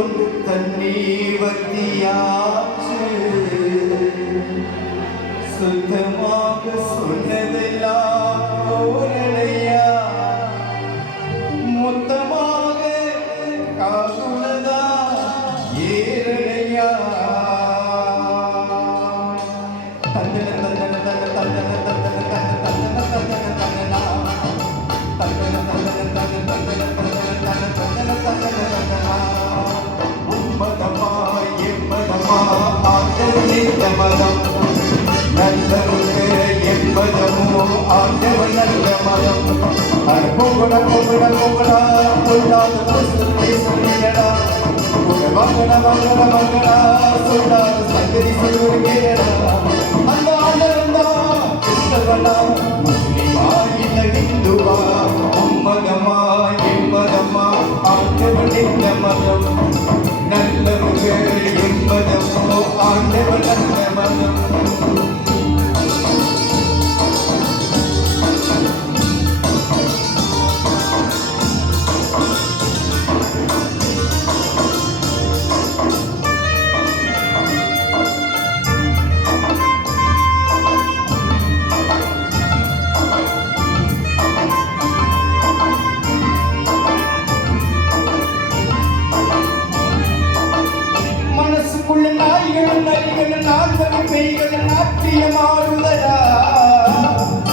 தண்ணீர் வத்தியாச்சு சுத்தமாக சொன்னதெல்லாம் ஓரடையா மொத்தமாக காதுலதா ஏரடையா தந்தன தந்தன தந்தன தந்தன தந்தன தந்தன தந்தன தந்தனா தந்தன தந்தன தந்தன தந்தன தந்தன தந்தன தந்தனா உம்மதமா எம்மதமா ஆண்டவனின் மதம் நல்லவங்க என்பதமோ ஆண்டவன் நல்ல மதம் அற்புகட புகட புகடா சொல்லாத சொல்லிடடா மங்கள மங்கள மங்களா சொல்லாத சங்கரி சொல்லுகிறடா அந்த ஆண்டவன்தா கிறிஸ்தவனா முஸ்லிமா இல்ல ஹிந்துவா உம்மதமா எம்மதமா ஆண்டவனின் மதம் நல்லவங்க என்பதமோ ஆண்டவன் நல்ல மதம் நாய்களும் நரிகளும் நால்வரும் பெய்களும் நாட்டியமாடுவதா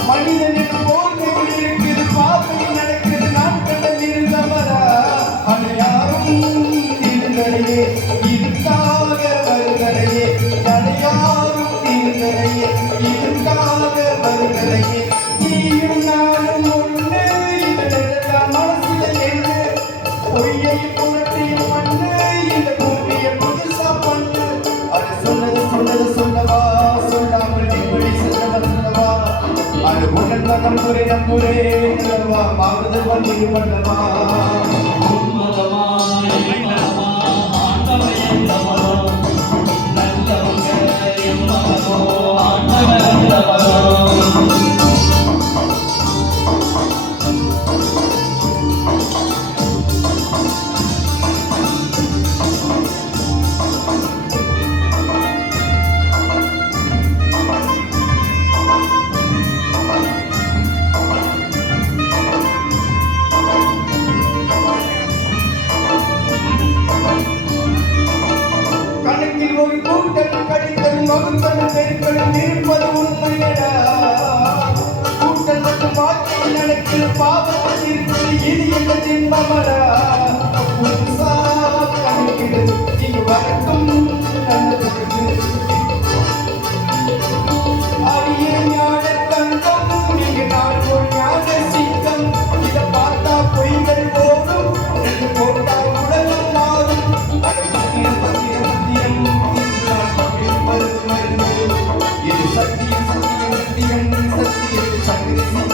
மனிதனின் போர்வையில் இருக்குது பாதையில் நடக்குது நாட்களில் இருந்தவரா அடையாரும் இருந்தடையே இதுக்காக வருகளையே அடையாரும் இருந்தடையே இதுக்காக வருகளையே நீயும் நானும் ஒன்று இதெல்லாம் மனசுல என்ன பொய்யை புரட்டியும் மண்ணு இந்த பூமியை புதுசா பண்ணு அது சொன்னது சொல்லவா சொல்லாமல் இப்படி சொல்லவா அது உடல் நம்புரே சொல்லவா மாறுதல் வந்து பண்ணவா ஒரு கூட்டம் கடித்தல் மகுத்தல் பெருக்களும் இருப்பது உண்மையடா கூட்டத்துக்கு வாழ்க்கையில் நடக்கிற பாவத்தில் இருப்பது இது என்ற தின்பமடா புதுசா கணக்கிடுது இங்கு வரட்டும் நல்லது அரிய ஞான தங்கம் இங்கு நான் ஒரு ஞான சிங்கம் இதை பார்த்தா பொய்கள் போடும் ரெண்டு போட்டா உலகம் மாறும் இது சத்தியம் சத்தியம் சத்தியம் சத்தியம் சத்தியம்